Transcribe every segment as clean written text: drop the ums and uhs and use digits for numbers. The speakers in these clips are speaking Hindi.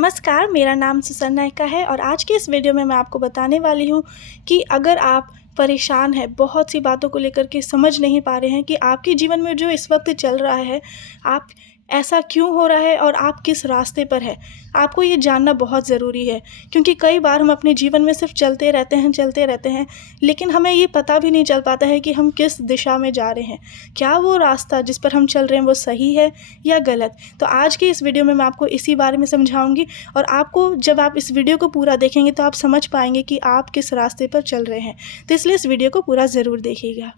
नमस्कार, मेरा नाम सुसन नायका है और आज की इस वीडियो में मैं आपको बताने वाली हूँ कि अगर आप परेशान हैं, बहुत सी बातों को लेकर के समझ नहीं पा रहे हैं कि आपके जीवन में जो इस वक्त चल रहा है, आप ऐसा क्यों हो रहा है और आप किस रास्ते पर हैं। आपको ये जानना बहुत ज़रूरी है क्योंकि कई बार हम अपने जीवन में सिर्फ चलते रहते हैं, लेकिन हमें ये पता भी नहीं चल पाता है कि हम किस दिशा में जा रहे हैं। क्या वो रास्ता जिस पर हम चल रहे हैं वो सही है या गलत? तो आज की इस वीडियो में मैं आपको इसी बारे में समझाऊँगी और आपको जब आप इस वीडियो को पूरा देखेंगे तो आप समझ पाएँगे कि आप किस रास्ते पर चल रहे हैं। तो इसलिए इस वीडियो को पूरा ज़रूर देखिएगा।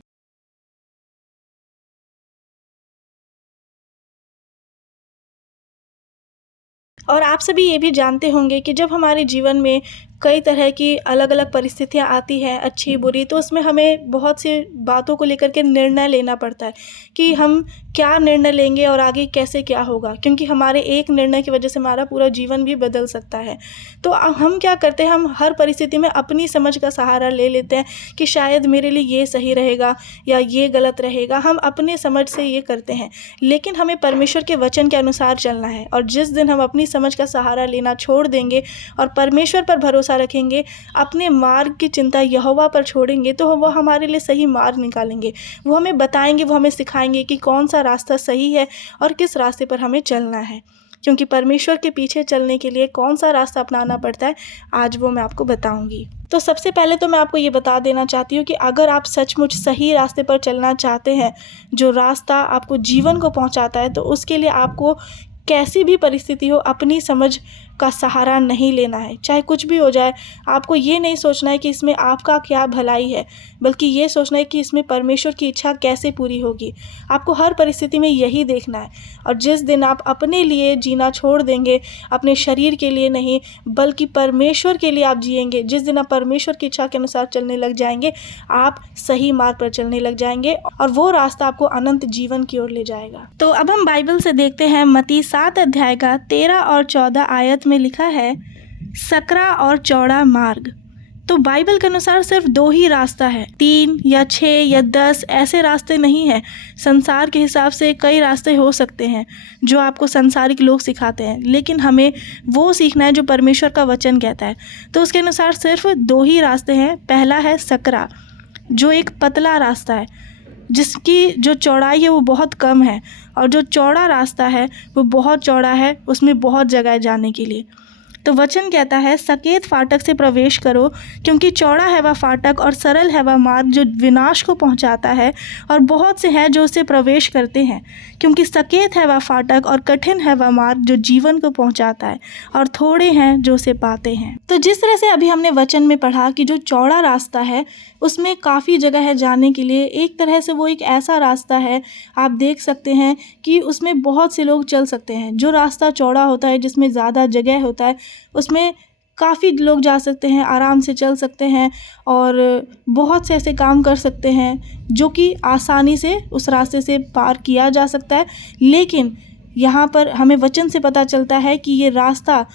और आप सभी ये भी जानते होंगे कि जब हमारे जीवन में कई तरह की अलग-अलग परिस्थितियाँ आती हैं, अच्छी-बुरी, तो उसमें हमें बहुत सी बातों को लेकर के निर्णय लेना पड़ता है कि हम क्या निर्णय लेंगे और आगे कैसे क्या होगा, क्योंकि हमारे एक निर्णय की वजह से हमारा पूरा जीवन भी बदल सकता है। तो हम क्या करते हैं, हम हर परिस्थिति में अपनी समझ का सहारा ले लेते हैं कि शायद मेरे लिए ये सही रहेगा या ये गलत रहेगा, हम अपने समझ से ये करते हैं। लेकिन हमें परमेश्वर के वचन के अनुसार चलना है और जिस दिन हम अपनी समझ का सहारा लेना छोड़ देंगे और परमेश्वर पर भरोसा रखेंगे, अपने मार्ग की चिंता यहोवा पर छोड़ेंगे, तो वो हमारे लिए सही मार्ग निकालेंगे। वो हमें बताएँगे, वो हमें सिखाएँगे कि कौन-सा रास्ता सही है और किस रास्ते पर हमें चलना है। क्योंकि परमेश्वर के पीछे चलने के लिए कौन-सा रास्ता अपनाना पड़ता है, आज वो मैं आपको बताऊँगी। तो सबसे पहले तो मैं आपको ये बता देना चाहती हूँ कि अगर आप सचमुच सही रास्ते पर चलना चाहते हैं, जो रास्ता आपको जीवन को पहुँचाता है, तो उसके लिए आपको कैसी भी परिस्थिति हो, अपनी समझ का सहारा नहीं लेना है। चाहे कुछ भी हो जाए, आपको ये नहीं सोचना है कि इसमें आपका क्या भलाई है, बल्कि ये सोचना है कि इसमें परमेश्वर की इच्छा कैसे पूरी होगी। आपको हर परिस्थिति में यही देखना है और जिस दिन आप अपने लिए जीना छोड़ देंगे, अपने शरीर के लिए नहीं, बल्कि परमेश्वर के लिए आप जिएँगे, जिस दिन आप परमेश्वर की इच्छा के अनुसार चलने लग जाएँगे, आप सही मार्ग पर चलने लग जाएँगे और वो रास्ता आपको अनंत जीवन की ओर ले जाएगा। तो अब हम बाइबल से देखते हैं, मत्ती 7 अध्याय का 13 और 14 आयत में लिखा है, सकरा और चौड़ा मार्ग। तो बाइबल के अनुसार सिर्फ 2 ही रास्ता है, 3 या 6 या 10 ऐसे रास्ते नहीं हैं। संसार के हिसाब से कई रास्ते हो सकते हैं जो आपको संसारिक लोग सिखाते हैं, लेकिन हमें वो सीखना है जो परमेश्वर का वचन कहता है। तो उसके अनुसार सिर्फ 2 ही रास्ते हैं। पहला है सकरा, जो एक पतला रास्ता है, जिसकी जो चौड़ाई है वो बहुत कम है, और जो चौड़ा रास्ता है वो बहुत चौड़ा है, उसमें बहुत जगह है जाने के लिए। तो वचन कहता है, सकेत फाटक से प्रवेश करो, क्योंकि चौड़ा है वह फाटक और सरल है वह मार्ग जो विनाश को पहुंचाता है, और बहुत से हैं जो उसे प्रवेश करते हैं। क्योंकि सकेत है वह फाटक और कठिन है वह मार्ग जो जीवन को पहुंचाता है, और थोड़े हैं जो उसे पाते हैं। तो जिस तरह से अभी हमने वचन में पढ़ा कि जो चौड़ा रास्ता है उसमें काफ़ी जगह है जाने के लिए। एक तरह से वो एक ऐसा रास्ता है, आप देख सकते हैं कि उसमें बहुत से लोग चल सकते हैं। जो रास्ता चौड़ा होता है, जिसमें ज़्यादा जगह होता है, उसमें काफ़ी लोग जा सकते हैं, आराम से चल सकते हैं और बहुत से ऐसे काम कर सकते हैं जो कि आसानी से उस रास्ते से पार किया जा सकता है। लेकिन यहाँ पर हमें वचन से पता चलता है कि ये रास्ता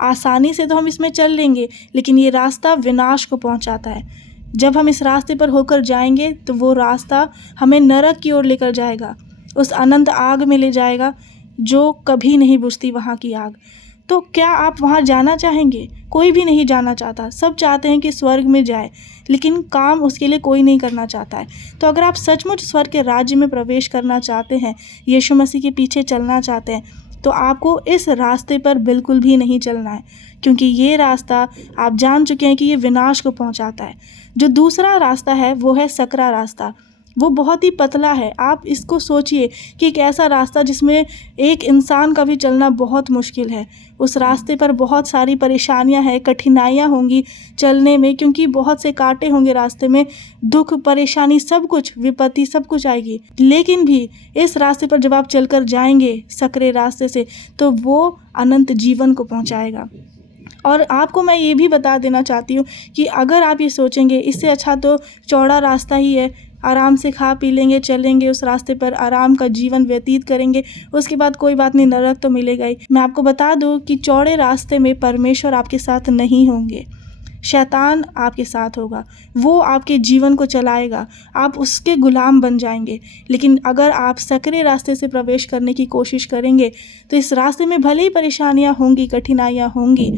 आसानी से तो हम इसमें चल लेंगे, लेकिन ये रास्ता विनाश को पहुँचाता है। जब हम इस रास्ते पर होकर जाएंगे तो वो रास्ता हमें नरक की ओर लेकर जाएगा, उस अनंत आग में ले जाएगा जो कभी नहीं बुझती, वहाँ की आग। तो क्या आप वहाँ जाना चाहेंगे? कोई भी नहीं जाना चाहता। सब चाहते हैं कि स्वर्ग में जाए, लेकिन काम उसके लिए कोई नहीं करना चाहता है। तो अगर आप सचमुच स्वर्ग के राज्य में प्रवेश करना चाहते हैं, यीशु मसीह के पीछे चलना चाहते हैं, तो आपको इस रास्ते पर बिल्कुल भी नहीं चलना है, क्योंकि ये रास्ता आप जान चुके हैं कि ये विनाश को पहुंचाता है। जो दूसरा रास्ता है वो है सकरा रास्ता। वो बहुत ही पतला है। आप इसको सोचिए कि एक ऐसा रास्ता जिसमें एक इंसान का भी चलना बहुत मुश्किल है। उस रास्ते पर बहुत सारी परेशानियां हैं, कठिनाइयां होंगी चलने में, क्योंकि बहुत से कांटे होंगे रास्ते में, दुख, परेशानी, सब कुछ, विपत्ति, सब कुछ आएगी। लेकिन भी इस रास्ते पर जब आप चलकर जाएंगे सकरे रास्ते से, तो वो अनंत जीवन को पहुँचाएगा। और आपको मैं ये भी बता देना चाहती हूँ कि अगर आप ये सोचेंगे इससे अच्छा तो चौड़ा रास्ता ही है, आराम से खा पी लेंगे, चलेंगे उस रास्ते पर, आराम का जीवन व्यतीत करेंगे, उसके बाद कोई बात नहीं, नरक तो मिलेगा ही। मैं आपको बता दूँ कि चौड़े रास्ते में परमेश्वर आपके साथ नहीं होंगे। शैतान आपके साथ होगा, वो आपके जीवन को चलाएगा, आप उसके गुलाम बन जाएंगे। लेकिन अगर आप सकरे रास्ते से प्रवेश करने की कोशिश करेंगे तो इस रास्ते में भले ही परेशानियां होंगी, कठिनाइयां होंगी,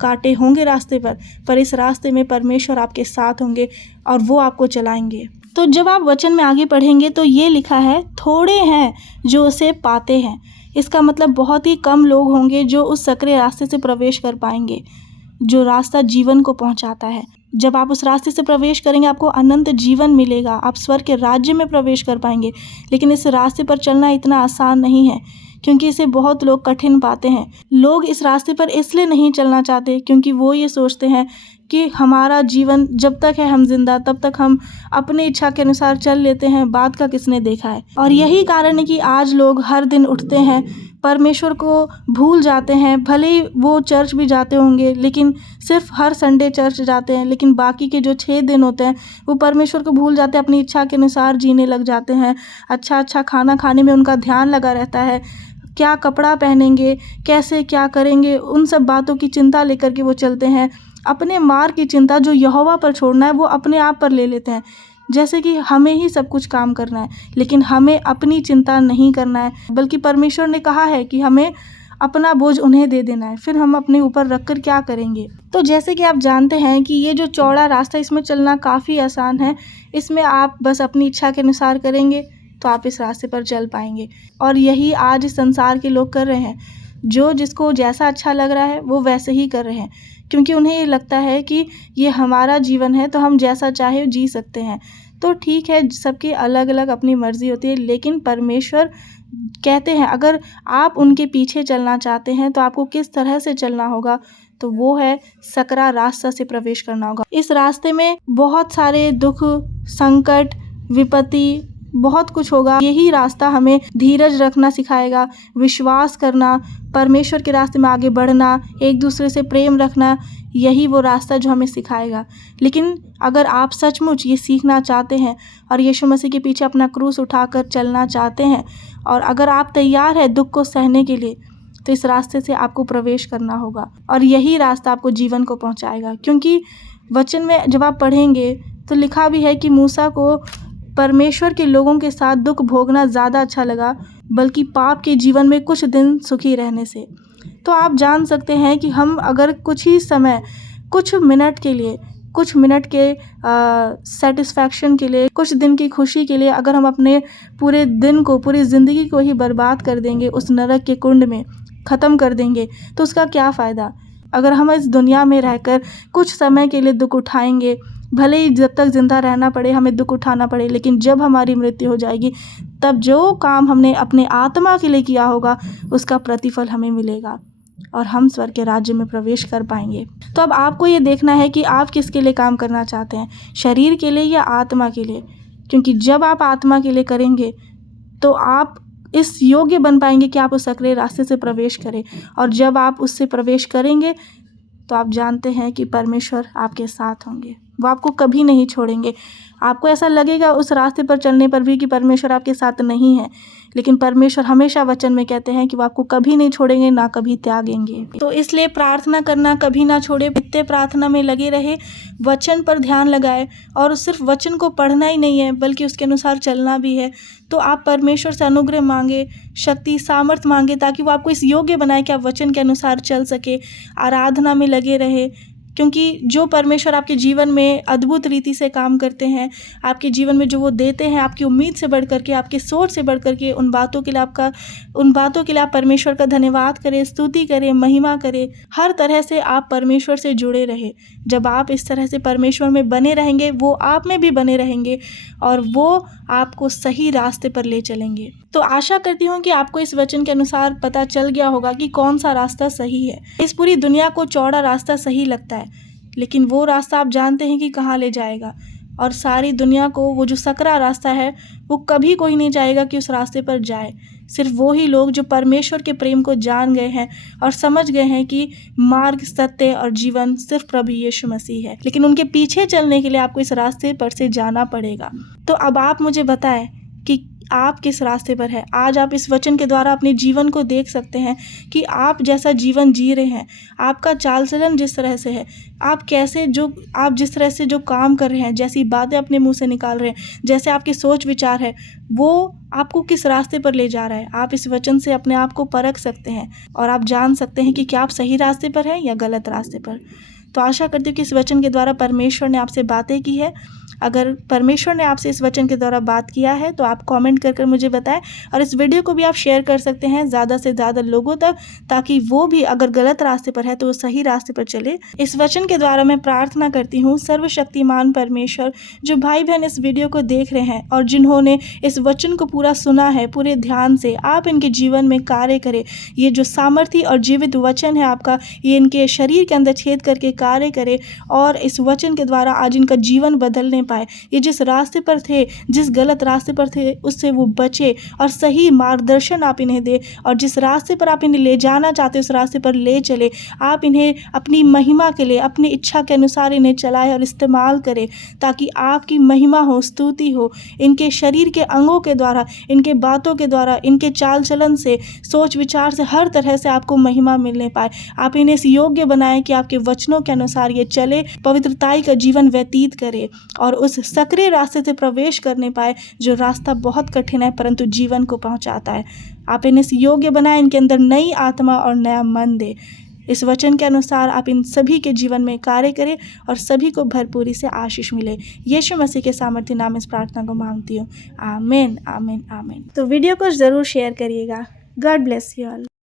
कांटे होंगे रास्ते पर इस रास्ते में परमेश्वर आपके साथ होंगे और वो आपको चलाएंगे। तो जब आप वचन में आगे पढ़ेंगे तो ये लिखा है, थोड़े हैं जो उसे पाते हैं। इसका मतलब बहुत ही कम लोग होंगे जो उस सकरे रास्ते से प्रवेश कर पाएंगे, जो रास्ता जीवन को पहुंचाता है। जब आप उस रास्ते से प्रवेश करेंगे आपको अनंत जीवन मिलेगा, आप स्वर्ग के राज्य में प्रवेश कर पाएंगे। लेकिन इस रास्ते पर चलना इतना आसान नहीं है, क्योंकि इसे बहुत लोग कठिन पाते हैं। लोग इस रास्ते पर इसलिए नहीं चलना चाहते क्योंकि वो ये सोचते हैं कि हमारा जीवन जब तक है हम जिंदा तब तक हम अपनी इच्छा के अनुसार चल लेते हैं, बाद का किसने देखा है। और यही कारण है कि आज लोग हर दिन उठते हैं, परमेश्वर को भूल जाते हैं। भले ही वो चर्च भी जाते होंगे, लेकिन सिर्फ हर संडे चर्च जाते हैं, लेकिन बाकी के जो 6 दिन होते हैं वो परमेश्वर को भूल जाते हैं, अपनी इच्छा के अनुसार जीने लग जाते हैं। अच्छा खाना खाने में उनका ध्यान लगा रहता है, क्या कपड़ा पहनेंगे, कैसे क्या करेंगे, उन सब बातों की चिंता लेकर के वो चलते हैं। अपने मार्ग की चिंता जो यहोवा पर छोड़ना है वो अपने आप पर ले लेते हैं, जैसे कि हमें ही सब कुछ काम करना है। लेकिन हमें अपनी चिंता नहीं करना है, बल्कि परमेश्वर ने कहा है कि हमें अपना बोझ उन्हें दे देना है, फिर हम अपने ऊपर रखकर क्या करेंगे। तो जैसे कि आप जानते हैं कि ये जो चौड़ा रास्ता, इसमें चलना काफ़ी आसान है। इसमें आप बस अपनी इच्छा के अनुसार करेंगे तो आप इस रास्ते पर चल पाएंगे। और यही आज इस संसार के लोग कर रहे हैं, जो जिसको जैसा अच्छा लग रहा है वो वैसे ही कर रहे हैं, क्योंकि उन्हें ये लगता है कि ये हमारा जीवन है तो हम जैसा चाहे जी सकते हैं। तो ठीक है, सबकी अलग अलग अपनी मर्ज़ी होती है, लेकिन परमेश्वर कहते हैं अगर आप उनके पीछे चलना चाहते हैं तो आपको किस तरह से चलना होगा, तो वो है सकरा रास्ता से प्रवेश करना होगा। इस रास्ते में बहुत सारे दुख, संकट, विपत्ति, बहुत कुछ होगा। यही रास्ता हमें धीरज रखना सिखाएगा, विश्वास करना, परमेश्वर के रास्ते में आगे बढ़ना, एक दूसरे से प्रेम रखना, यही वो रास्ता जो हमें सिखाएगा। लेकिन अगर आप सचमुच ये सीखना चाहते हैं और यीशु मसीह के पीछे अपना क्रूस उठाकर चलना चाहते हैं, और अगर आप तैयार हैं दुख को सहने के लिए, तो इस रास्ते से आपको प्रवेश करना होगा और यही रास्ता आपको जीवन को पहुंचाएगा। क्योंकि वचन में जब आप पढ़ेंगे तो लिखा भी है कि मूसा को परमेश्वर के लोगों के साथ दुख भोगना ज़्यादा अच्छा लगा, बल्कि पाप के जीवन में कुछ दिन सुखी रहने से। तो आप जान सकते हैं कि हम अगर कुछ ही समय, कुछ मिनट के सेटिस्फैक्शन के लिए, कुछ दिन की खुशी के लिए अगर हम अपने पूरे दिन को, पूरी ज़िंदगी को ही बर्बाद कर देंगे, उस नरक के कुंड में ख़त्म कर देंगे, तो उसका क्या फ़ायदा। अगर हम इस दुनिया में रहकर कुछ समय के लिए दुख उठाएंगे, भले ही जब तक ज़िंदा रहना पड़े हमें दुख उठाना पड़े, लेकिन जब हमारी मृत्यु हो जाएगी तब जो काम हमने अपने आत्मा के लिए किया होगा उसका प्रतिफल हमें मिलेगा और हम स्वर्ग के राज्य में प्रवेश कर पाएंगे। तो अब आपको ये देखना है कि आप किसके लिए काम करना चाहते हैं, शरीर के लिए या आत्मा के लिए। क्योंकि जब आप आत्मा के लिए करेंगे तो आप इस योग्य बन पाएंगे कि आप उस सकरे रास्ते से प्रवेश करें, और जब आप उससे प्रवेश करेंगे तो आप जानते हैं कि परमेश्वर आपके साथ होंगे, वो आपको कभी नहीं छोड़ेंगे। आपको ऐसा लगेगा उस रास्ते पर चलने पर भी कि परमेश्वर आपके साथ नहीं है, लेकिन परमेश्वर हमेशा वचन में कहते हैं कि वो आपको कभी नहीं छोड़ेंगे, ना कभी त्यागेंगे। तो इसलिए प्रार्थना करना कभी ना छोड़े, नित्य प्रार्थना में लगे रहे, वचन पर ध्यान लगाए, और सिर्फ वचन को पढ़ना ही नहीं है बल्कि उसके अनुसार चलना भी है। तो आप परमेश्वर से अनुग्रह मांगे, शक्ति, सामर्थ मांगे, ताकि वो आपको इस योग्य बनाए कि आप वचन के अनुसार चल सके। आराधना में लगे रहे, क्योंकि जो परमेश्वर आपके जीवन में अद्भुत रीति से काम करते हैं, आपके जीवन में जो वो देते हैं, आपकी उम्मीद से बढ़ करके, आपकी सोच से बढ़ करके, उन बातों के लिए आप परमेश्वर का धन्यवाद करें, स्तुति करें, महिमा करें। हर तरह से आप परमेश्वर से जुड़े रहे। जब आप इस तरह से परमेश्वर में बने रहेंगे, वो आप में भी बने रहेंगे और वो आपको सही रास्ते पर ले चलेंगे। तो आशा करती हूँ कि आपको इस वचन के अनुसार पता चल गया होगा कि कौन सा रास्ता सही है। इस पूरी दुनिया को चौड़ा रास्ता सही लगता है, लेकिन वो रास्ता आप जानते हैं कि कहाँ ले जाएगा। और सारी दुनिया को वो जो सकरा रास्ता है, वो कभी कोई नहीं चाहेगा कि उस रास्ते पर जाए। सिर्फ वो ही लोग जो परमेश्वर के प्रेम को जान गए हैं और समझ गए हैं कि मार्ग, सत्य और जीवन सिर्फ प्रभु यीशु मसीह है। लेकिन उनके पीछे चलने के लिए आपको इस रास्ते पर से जाना पड़ेगा। तो अब आप मुझे बताएं कि आप किस रास्ते पर हैं। आज आप इस वचन के द्वारा अपने जीवन को देख सकते हैं कि आप जैसा जीवन जी रहे हैं, आपका चाल चलन जिस तरह से है, आप जिस तरह से जो काम कर रहे हैं, जैसी बातें अपने मुंह से निकाल रहे हैं, जैसे आपके सोच विचार है, वो आपको किस रास्ते पर ले जा रहा है। आप इस वचन से अपने आप को परख सकते हैं और आप जान सकते हैं कि क्या आप सही रास्ते पर हैं या गलत रास्ते पर। तो आशा करती हूँ कि इस वचन के द्वारा परमेश्वर ने आपसे बातें की है। अगर परमेश्वर ने आपसे इस वचन के द्वारा बात किया है तो आप कमेंट कर मुझे बताएं, और इस वीडियो को भी आप शेयर कर सकते हैं ज़्यादा से ज़्यादा लोगों तक, ताकि वो भी अगर गलत रास्ते पर है तो वो सही रास्ते पर चले। इस वचन के द्वारा मैं प्रार्थना करती हूँ सर्वशक्तिमान परमेश्वर, जो भाई बहन इस वीडियो को देख रहे हैं और जिन्होंने इस वचन को पूरा सुना है पूरे ध्यान से, आप इनके जीवन में कार्य करें। ये जो सामर्थी और जीवित वचन है आपका, ये इनके शरीर के अंदर छेद करके कार्य करे और इस वचन के द्वारा आज इनका जीवन बदलने पाए। ये जिस रास्ते पर थे, जिस गलत रास्ते पर थे, उससे वो बचे और सही मार्गदर्शन आप इन्हें दे, और जिस रास्ते पर आप इन्हें ले जाना चाहते हो उस रास्ते पर ले चले। आप इन्हें अपनी महिमा के लिए, अपनी इच्छा के अनुसार इन्हें चलाए और इस्तेमाल करें, ताकि आपकी महिमा हो, स्तुति हो। इनके शरीर के अंगों के द्वारा, इनके बातों के द्वारा, इनके चाल चलन से, सोच विचार से, हर तरह से आपको महिमा मिलने पाए। आप इन्हें इस योग्य बनाएं कि आपके वचनों के अनुसार ये चले, पवित्रताई का जीवन व्यतीत करे और उस सक्रिय रास्ते से प्रवेश करने पाए जो रास्ता बहुत कठिन है परंतु जीवन को पहुंचाता है। आप इन्हें इस योग्य बनाएं, इनके अंदर नई आत्मा और नया मन दे। इस वचन के अनुसार आप इन सभी के जीवन में कार्य करें और सभी को भरपूरी से आशीष मिले। यीशु मसीह के सामर्थ्य नाम इस प्रार्थना को मांगती हूँ। आमीन, आमीन, आमीन। तो वीडियो को ज़रूर शेयर करिएगा। God bless you all.